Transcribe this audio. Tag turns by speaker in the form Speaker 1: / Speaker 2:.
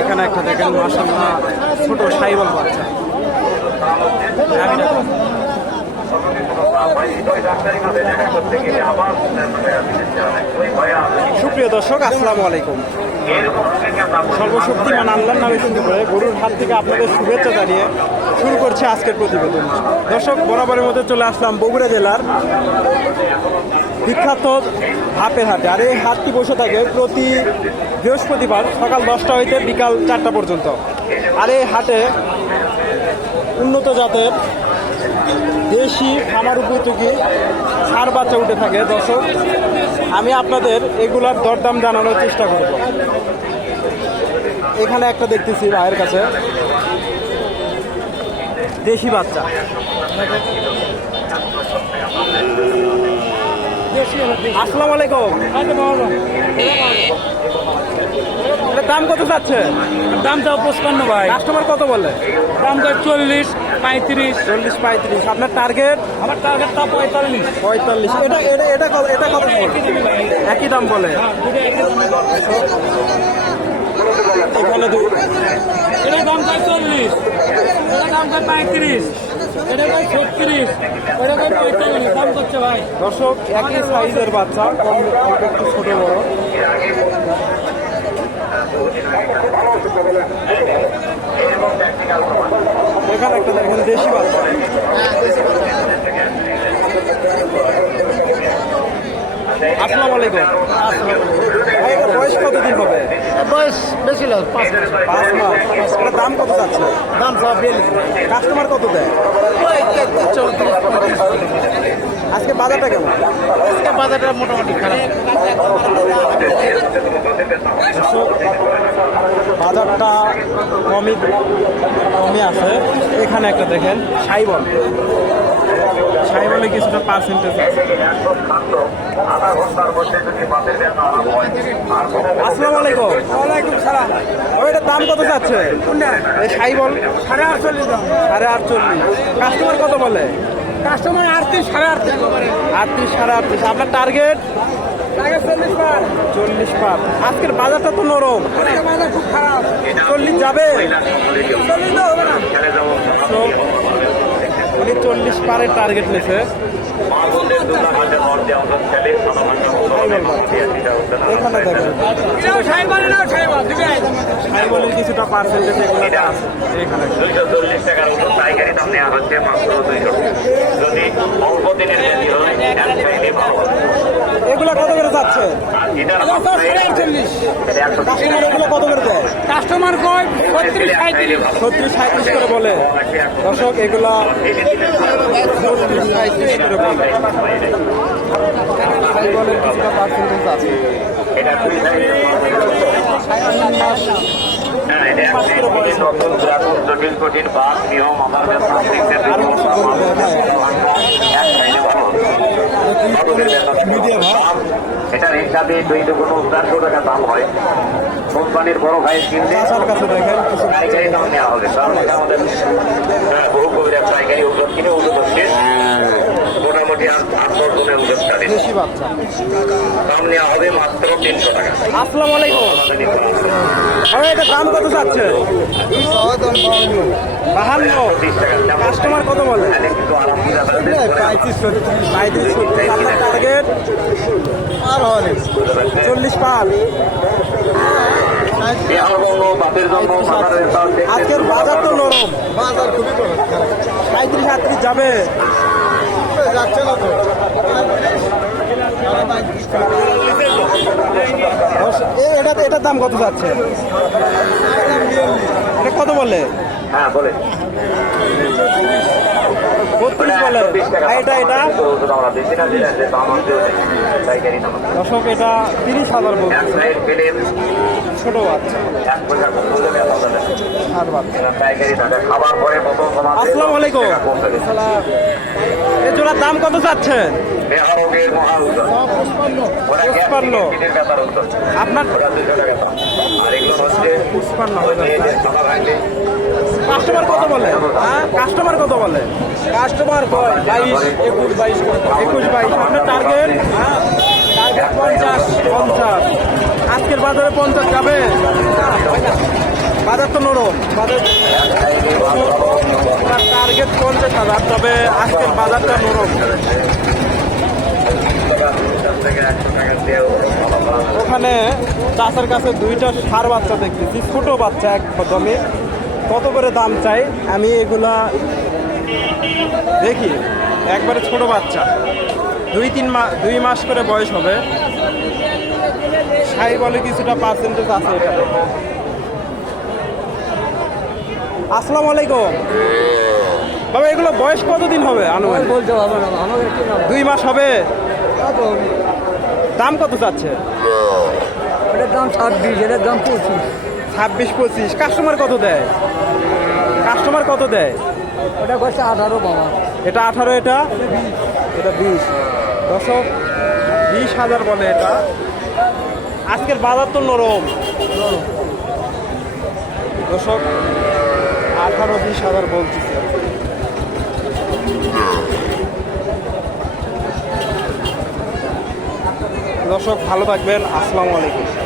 Speaker 1: এখানে একটা দেখেন মাসাল্লাহ ছোট সাইবল বাচ্চা। সুপ্রিয় দর্শক, আসসালামু আলাইকুম। সর্বশক্তিমান আল্লাহর নামে শুরু করে গরুর হাত থেকে আপনাদের শুভেচ্ছা জানিয়ে শুরু করছে আজকের প্রতিবেদন। দর্শক, বরাবরের মধ্যে চলে আসলাম বগুড়া জেলার বিখ্যাত হাটের হাটে। আর এই হাটটি বসে থাকে প্রতি বৃহস্পতিবার সকাল দশটা হইতে বিকাল চারটা পর্যন্ত। আর এই হাটে উন্নত জাতের দেশি খামার উপযোগী সার বাচ্চা উঠে থাকে। দর্শক, আমি আপনাদের এগুলার দরদাম জানানোর চেষ্টা করব। এখানে একটা দেখতেছি ভাইয়ের কাছে। দেশি বাচ্চা। আসসালামু আলাইকুম দাম কত চাচ্ছে
Speaker 2: দাম চাও পঁচপান্ন ভাই।
Speaker 1: কাস্টমার কত বলে?
Speaker 2: দাম চাও চল্লিশ পঁয়ত্রিশ।
Speaker 1: চল্লিশ পঁয়ত্রিশ। আপনার টার্গেট
Speaker 2: আমার টার্গেটটা পঁয়তাল্লিশ।
Speaker 1: পঁয়তাল্লিশ। এটা এটা এটা কত এটা কত একই দাম বলে। এখানে দু?
Speaker 2: এটা দাম চাই চল্লিশ। এটা দাম চাই পঁয়ত্রিশ। এটা চাই ছত্রিশ। এটা চাই পঁয়তাল্লিশ।
Speaker 1: দর্শক একই সাইজের বাচ্চা একটু ছোট বড়। এখানে একটা দেখেন দেশি বাচ্চা। আসসালামু আলাইকুম। বয়স কতদিন হবে?
Speaker 2: বয়স বেশি লোক পাঁচ
Speaker 1: পাঁচ মাস দাম কত চাচ্ছে
Speaker 2: দাম বিয়াল্লিশ
Speaker 1: কাস্টমার কত দেয়? আজকে বাজারটা কেমন?
Speaker 2: বাজারটা মোটামুটি খারাপ।
Speaker 1: বাজারটা কমই কমই আছে। এখানে একটা দেখেন সাইবল সাইবলে কিছুটা পার্সেন্টেজ আছে। আসসালামু আলাইকুম।
Speaker 2: ওয়ালাইকুম সালাম।
Speaker 1: ওইটার দাম কত যাচ্ছে? এই সাইবল।
Speaker 2: সাড়ে আটচল্লিশ দাম।
Speaker 1: সাড়ে আটচল্লিশ। কাস্টমার কত বলে?
Speaker 2: কাস্টমার আটত্রিশ সাড়ে আটত্রিশ
Speaker 1: আটত্রিশ সাড়ে আটত্রিশ। আপনার টার্গেট
Speaker 2: চল্লিশ
Speaker 1: পার। আজকের বাজারটা তো নরম।
Speaker 2: বাজার খুব খারাপ।
Speaker 1: চল্লিশ যাবে?
Speaker 2: চল্লিশ তো হবে না।
Speaker 1: তো উনি চল্লিশ পারের টার্গেট নিয়েছে এখানে দেখেন। কিছুটা পার্সেন্টেজ এগুলো আছে। এখানে।
Speaker 3: দুইশো চল্লিশ টাকার পাইকারি দাম নেওয়া হচ্ছে মাত্র দুইশো। যদি অল্প দিনের বেশি হয় ভালো
Speaker 1: এগুলো কত করে যাচ্ছে? কত করে দেয়
Speaker 2: কাস্টমার কয়? ছত্রিশ সাঁত্রিশ
Speaker 1: ছত্রিশ সাঁত্রিশ করে বলে। দর্শক এগুলা ছত্রিশ সাঁত্রিশ করে বলে। কিছুটা পার্সেন্টেজ আছে।
Speaker 3: পুরাতন জটিল কঠিন বাস নিয়ম আমার
Speaker 1: কিছু
Speaker 3: চাইলে ভালো এটার হিসাবে দুই কোনো চারশো টাকা দাম হয়। কোম্পানির বড় ভাই কিনলে
Speaker 1: কাছে
Speaker 3: পাইকারি দাম নেওয়া হবে কারণ এটা আমাদের হ্যাঁ, বহু কবিরা পাইকারি ওষুধ কিনে ওষুধ হচ্ছে। মোটামুটি আট দশ জনের ওষুধ দাম নেওয়া হবে মাত্র তিনশো
Speaker 1: আসসালামু আলাইকুম। ভাই এটার দাম কত চাচ্ছে কাস্টমার কত বলে? পঁয়ত্রিশ আপনার টার্গেট চল্লিশ
Speaker 3: বাজারের দাম দেখতে
Speaker 1: আজকের বাজার তো নরম। বাজার খুবই পঁয়ত্রিশ আটত্রিশ যাবে। এটা এটার দাম কত যাচ্ছে? এটা কত বলে?
Speaker 3: হ্যাঁ বলে।
Speaker 1: বত্রিশ বলে। এটা এটা? দশক এটা তিরিশ হাজার বলছে। ছোট বাচ্চা। জোড়ার দাম কত চাচ্ছে
Speaker 3: বেহারোগের মহাউদ্যোগ ওরা গ্যাস
Speaker 1: পঞ্চান্ন।
Speaker 3: টিকিটের ব্যাপার উদ্যোগ
Speaker 1: আপনার
Speaker 3: ওরা দুশো টাকা দাম আর এগুলো হচ্ছে
Speaker 1: পুষ্পান্ন হাজার
Speaker 3: এই যে খাবার ভাঙলে
Speaker 1: কাস্টমার কত বলে? হ্যাঁ? কাস্টমার কত বলে? কাস্টমার বাইশ, একুশ বাইশ একুশ, বাইশ। আপনার টার্গেট পঞ্চাশ। পঞ্চাশ আজকের বাজারে পঞ্চাশ যাবে। বাজার তো নরম। বাজার টার্গেট পঞ্চাশ হাজার, তবে আজকের বাজারটা নরম। ওখানে চাষের কাছে দুইটা সার বাচ্চা দেখতেছি, ছোট বাচ্চা এক একদমই। কত করে দাম চাই? আমি এগুলা দেখি। একবারে ছোট বাচ্চা। দুই তিন মাস দুই মাস করে বয়স হবে। সাই বলে কিছুটা পার্সেন্টেজ আছে এখানে আসসালামু আলাইকুম। বাবা এগুলো বয়স কতদিন হবে আনুমানিক?
Speaker 2: বলতে পারব না আমাকে একটু না
Speaker 1: দুই মাস হবে। দাম কত চাচ্ছে
Speaker 2: এটার দাম ছাব্বিশ এটার দাম পঁচিশ।
Speaker 1: ছাব্বিশ পঁচিশ। কাস্টমার কত দেয়? কাস্টমার কত দেয়?
Speaker 2: ওটা করছে আঠারো বাবা।
Speaker 1: এটা আঠারো এটা? এটা বিশ। দশক বিশ হাজার বলে এটা। আজকের বাজার তো নরম। দশক আঠারো বিশ হাজার বলতেছে। দর্শক, ভালো থাকবেন। আসসালামু আলাইকুম।